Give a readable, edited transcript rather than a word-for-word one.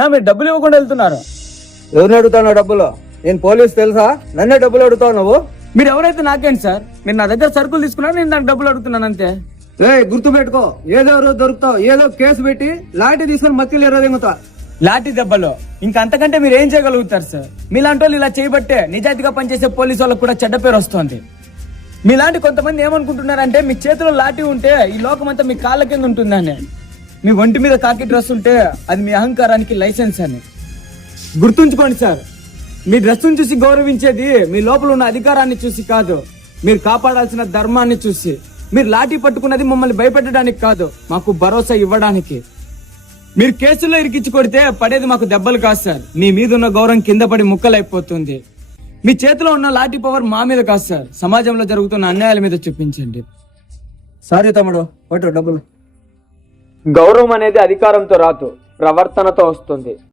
మీరు డబ్బులు ఇవ్వకుండా వెళ్తున్నారు. ఎవరిని అడుగుతావు డబ్బులు? నేను పోలీసు తెలుసా? నన్నే డబ్బులు అడుగుతావు నువ్వు? మీరు ఎవరైతే నాకేంటి సార్, మీరు నా దగ్గర సరుకులు తీసుకున్నారు, నేను నాకు డబ్బులు అడుగుతున్నాను అంతే. గుర్తు పెట్టుకో, ఏదో రోజు దొరుకుతావు, ఏదో కేసు పెట్టి లాఠీ తీసుకొని మత్తిలు ఎర్రదింగుతా. లాఠీ దెబ్బలు ఇంకా అంతకంటే మీరు ఏం చేయగలుగుతారు సార్? మీలాంటి వాళ్ళు ఇలా చేయబట్టే నిజాయితీగా పనిచేసే పోలీసు వాళ్ళకు కూడా చెడ్డ పేరు వస్తుంది. మీలాంటి కొంతమంది ఏమనుకుంటున్నారంటే మీ చేతిలో లాఠీ ఉంటే ఈ లోకమంతా మీ కాళ్ళ కింద ఉంటుందని, మీ ఒంటి మీద కాకి డ్రెస్ ఉంటే అది మీ అహంకారానికి లైసెన్స్ అని. గుర్తుంచుకోండి సార్, మీ డ్రెస్సును చూసి గౌరవించేది మీ లోపల ఉన్న అధికారాన్ని చూసి కాదు, మీరు కాపాడాల్సిన ధర్మాన్ని చూసి. మీరు లాఠీ పట్టుకున్నది మమ్మల్ని భయపెట్టడానికి కాదు, మాకు భరోసా ఇవ్వడానికి. మీరు కేసుల్లో ఇరికించి కొడితే పడేది మాకు దెబ్బలు కాదు సార్, మీ మీద ఉన్న గౌరవం కింద పడి ముక్కలైపోతుంది. మీ చేతిలో ఉన్న లాఠీ పవర్ మా మీద కాదు సార్, సమాజంలో జరుగుతున్న అన్యాయాల మీద చూపించండి. సారీ తమ్ముడు, పట్టు డబ్బులు. గౌరవం అనేది అధికారంతో రాదు, ప్రవర్తనతో వస్తుంది.